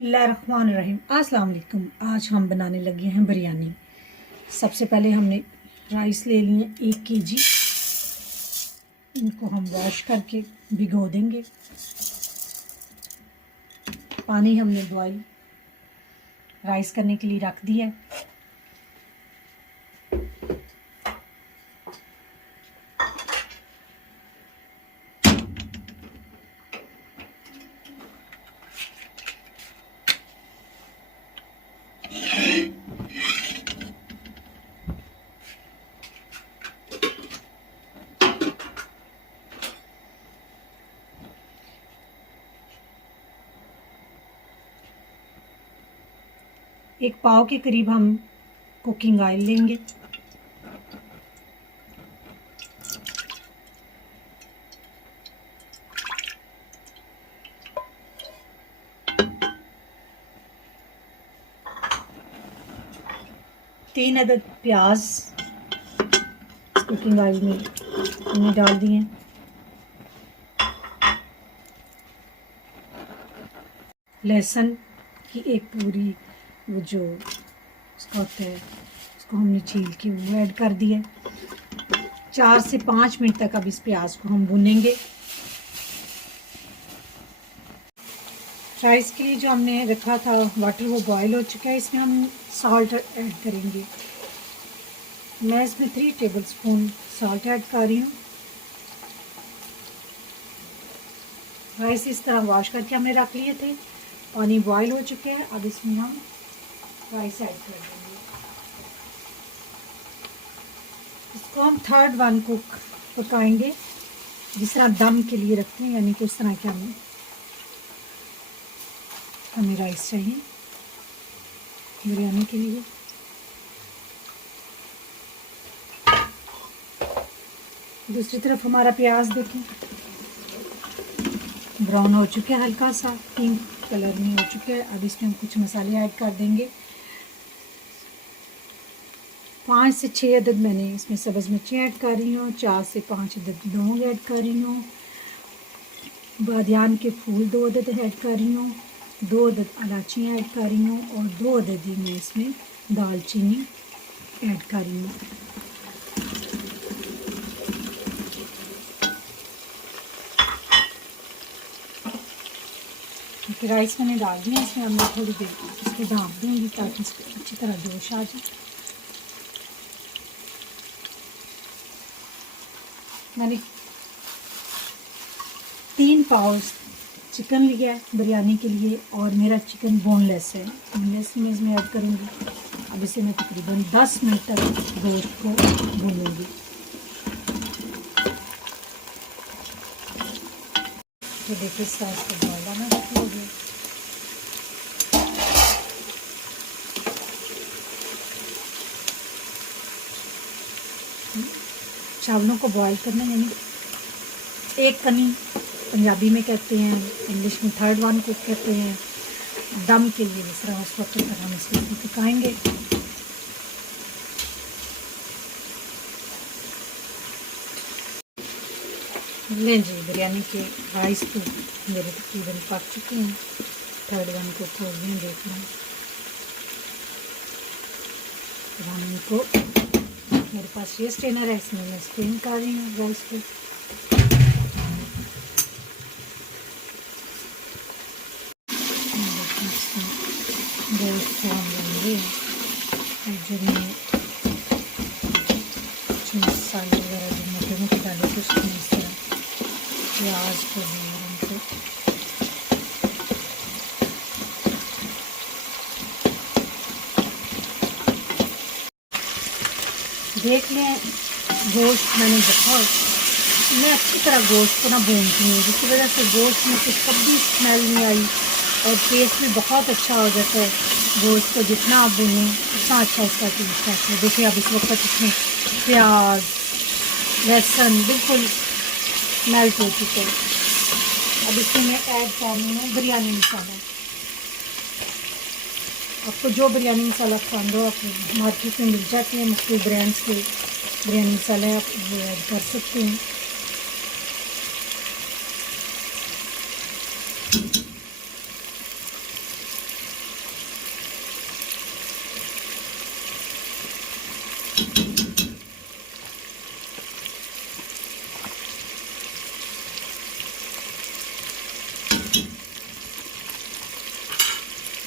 बिस्मिल्लाहिर्रहमानिर्रहीम। अस्सलाम वालेकुम। आज हम बनाने लगे हैं बिरयानी। सबसे पहले हमने राइस ले लिए 1 kg। इनको हम वॉश करके भिगो देंगे। पानी हमने बॉईल राइस करने के लिए रख दिया है। एक पाव के करीब हम कुकिंग ऑयल लेंगे। तीन अदद प्याज कुकिंग ऑयल में हमने डाल दिए। लहसुन की एक पूरी वो जो उसका होता है उसको हमने छील के वो ऐड कर दिया। 4 से 5 मिनट तक अब इस प्याज को हम भूनेंगे। राइस के लिए जो हमने रखा था वाटर वो बॉयल हो चुका है। इसमें हम सॉल्ट ऐड करेंगे। मैं इसमें 3 टेबलस्पून सॉल्ट ऐड कर रही हूँ। राइस इस तरह वॉश करके हमने रख लिए थे। पानी बॉयल हो चुके हैं। अब इसमें हम राइस ऐड कर देंगे। इसको हम 3rd वन कुक पकाएंगे, जिस तरह दम के लिए रखते हैं, यानी कि उस तरह के हमें राइस चाहिए बिरयानी के लिए। दूसरी तरफ हमारा प्याज देखें ब्राउन हो चुका है, हल्का सा पिंक कलर में हो चुका है। अब इसमें हम कुछ मसाले ऐड कर देंगे। 5 से 6 अदद मैंने इसमें सब्ज़ मिर्ची ऐड कर रही हूँ। 4 से 5 अदद लौंग ऐड कर रही हूँ। बादियान के फूल 2 अदद ऐड कर रही हूँ। 2 अदद इलायची ऐड कर रही हूँ और 2 अदद ही मैं इसमें दालचीनी ऐड कर रही हूँ। फिर राइस मैंने डाल दिया। इसमें अब मैं थोड़ी देर इसको ढाँप दूँगी ताकि इसको अच्छी तरह जोश आ जाए। मैंने 3 पाव चिकन लिया है बिरयानी के लिए और मेरा चिकन बोनलेस है। बोनलेस में इसमें ऐड करूँगी। अब इसे मैं तकरीबन 10 मिनट तक गोश्त को भूनूँगी। तो देखिए सॉस को डालना ना हो गया। चावलों को बॉईल करना, यानी एक कनी पंजाबी में कहते हैं, इंग्लिश में 3rd वन कुक कहते हैं। दम के लिए जिस तरह उस वक्त तक हम इसको पकाएंगे। लें जी, बिरयानी के राइस तो मेरे तकरीबन पक चुके हैं। 3rd वन को खोल दें, देख लें। हम इनको, मेरे पास ये स्ट्रेनर है, इसमें मैं स्ट्रेन कर रही हूँ राइस को। गोश्त को हम लेंगे जिनमें कुछ मसाले वगैरह जो मोटे मोटे डाले थे उसमें इस तरह प्याज को हमको देख लें। गोश्त मैं अच्छी तरह गोश्त को ना भूनती हूँ, जिसकी वजह से गोश्त में कुछ कभी स्मेल नहीं आई और टेस्ट भी बहुत अच्छा हो जाता है। गोश्त को जितना आप भूनें उतना अच्छा इसका टेस्ट आता है। देखिए अब इस वक्त इसमें प्याज लहसुन बिल्कुल मेल्ट हो चुके हैं। अब इसमें मैं ऐड कर रही हूँ बिरयानी मसाला। आपको जो बिरयानी मसाला पसंद हो, आप मार्केट में मिल जाते हैं, मुख्तलिफ ब्रांड्स के बिरयानी मसाले आप वो ऐड कर सकते हैं।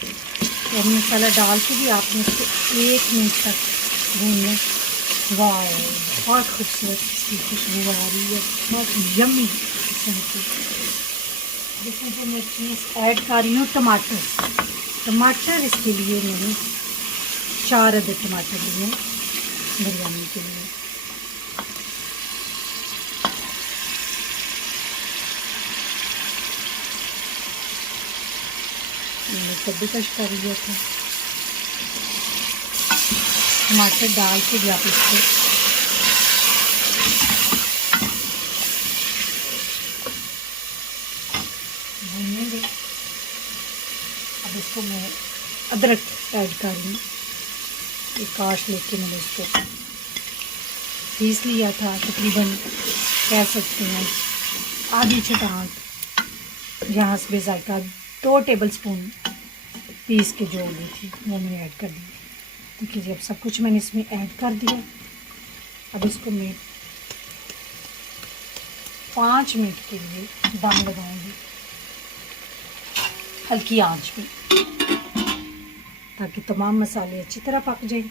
तो मसाला डाल के भी आपने इसको 1 मिनट तक भूनना। वाह, बहुत खूबसूरत इसकी खुशबू आ रही है, बहुत यम्मी किस्म की। इसमें जो मैं चीज़ ऐड कर रही हूँ टमाटर इसके लिए मैंने 4 अदद टमाटर लिए बिरयानी के लिए। मैंने कद्दूकस कर लिया था। टमाटर डाल के भी आप इसको भूनेंगे। अब इसको मैं अदरक ऐड कर रही हूँ। एक काश लेके मैंने इसको पीस लिया था, तकरीबन कह सकते हैं आधी छटाक या हस्बे जायका 2 टेबलस्पून पीस के जो ली थी वो मैंने ऐड कर दी। देखिए जी, अब सब कुछ मैंने इसमें ऐड कर दिया। अब इसको मैं 5 मिनट के लिए दम लगाऊंगी हल्की आंच पे, ताकि तमाम मसाले अच्छी तरह पक जाएं।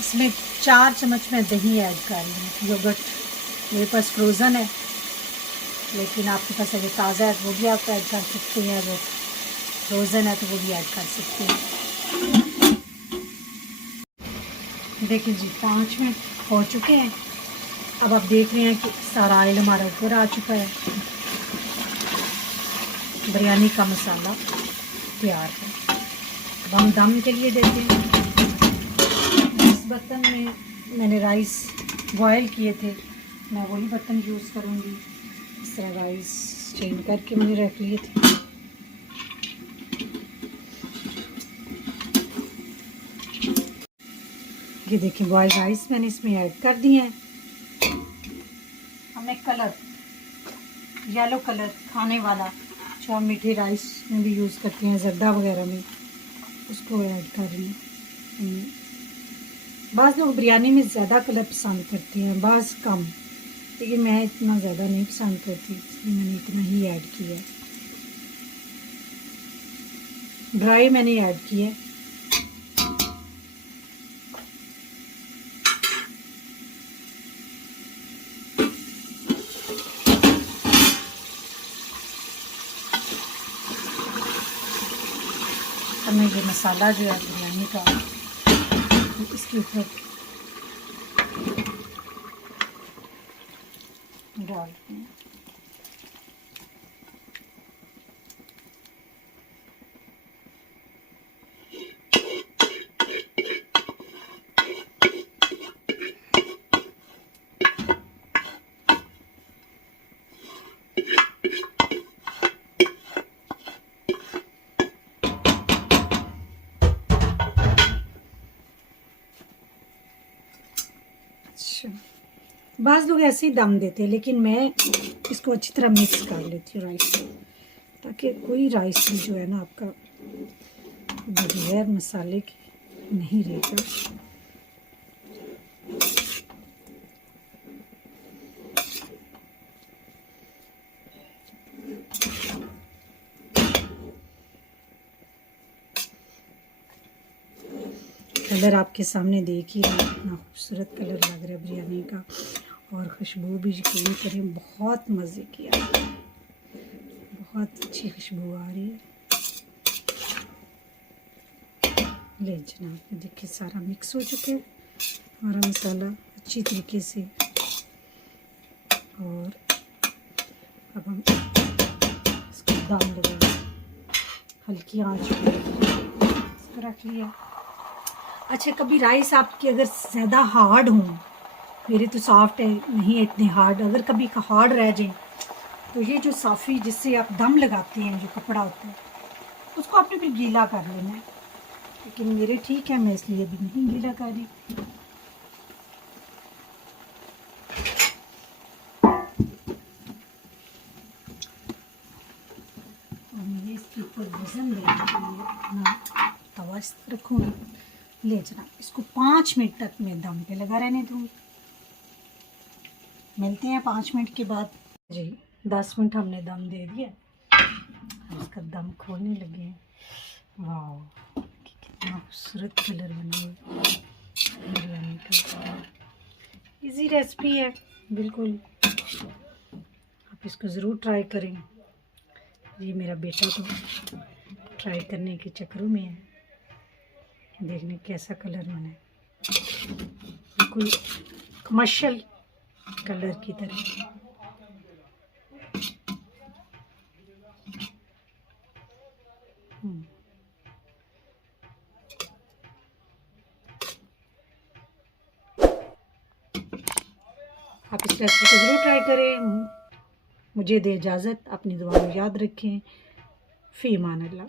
इसमें 4 चम्मच मैं दही ऐड कर रही हूँ। योगर्ट मेरे पास फ्रोज़न है, लेकिन आपके पास अगर ताज़ा है तो वो भी आप ऐड कर सकते हैं, अगर फ्रोज़न है तो वो भी ऐड कर सकते हैं। देखिए जी, 5 मिनट हो चुके हैं। अब आप देख रहे हैं कि सारा ऑयल हमारा ऊपर आ चुका है। बिरयानी का मसाला तैयार है। अब हम दम के लिए देते हैं। इस बर्तन में मैंने राइस बॉयल किए थे, मैं वही बर्तन यूज़ करूँगी। इस तरह राइस स्ट्रेन करके मैंने रख लिए थे। ये देखिए, बॉयल राइस मैंने इसमें ऐड कर दिए हैं। हमें कलर येलो कलर खाने वाला जो हम मीठे राइस में भी यूज़ करते हैं, ज़र्दा वगैरह में, उसको ऐड कर रही हूँ। बाज़ लोग बिरयानी में ज़्यादा कलर पसंद करते हैं, बाज़ कम, लेकिन मैं इतना ज़्यादा नहीं पसंद करती, इसलिए मैंने इतना ही ऐड किया। ड्राई मैंने ऐड किया। अब मैं ये मसाला जो है बिरयानी का इसके ऊपर डाल दूँ। बाज़ लोग ऐसे ही दम देते हैं, लेकिन मैं इसको अच्छी तरह मिक्स कर लेती हूँ राइस से, ताकि कोई राइस भी जो है ना आपका बगैर मसाले के नहीं रहेगा। कलर आपके सामने देख ही रहे हैं, इतना खूबसूरत कलर लग रहा है बिरयानी का, और खुशबू भी यकीन करें बहुत मज़े की आ रही है, बहुत अच्छी खुशबू आ रही है। ले जनाब, देखिए सारा मिक्स हो चुके हैं हमारा मसाला अच्छी तरीके से। और अब हम इसको दम लगाएंगे हल्की आंच पे, इसको रख लिया। अच्छा, कभी राइस आपकी अगर ज़्यादा हार्ड हों, मेरे तो सॉफ्ट है, नहीं इतने हार्ड, अगर कभी हार्ड रह जाए तो ये जो साफ़ी जिससे आप दम लगाते हैं, जो कपड़ा होता है, उसको आपने फिर गीला कर लेना है। लेकिन मेरे ठीक है, मैं इसलिए अभी नहीं गीला कर रही। और मुझे इसके ऊपर वज़न देने के लिए अपना तवा रखूँगी। ले जना, इसको 5 मिनट तक मैं दम पे लगा रहने दूँगी। मिलते हैं 5 मिनट के बाद। जी, 10 मिनट हमने दम दे दिया, हम इसका दम खोलने लगे हैं। वाह कितना खूबसूरत कलर बना हुआ बिरयानी का। इजी रेसिपी है बिल्कुल, आप इसको ज़रूर ट्राई करें। ये मेरा बेटा तो ट्राई करने के चक्करों में है, देखने कैसा कलर बना है, बिल्कुल कमर्शियल कलर की तरह। आप इस रेसिपी को ज़रूर ट्राई करें। मुझे दे इजाज़त, अपनी दुआ में याद रखें। फ़ी अमान अल्लाह।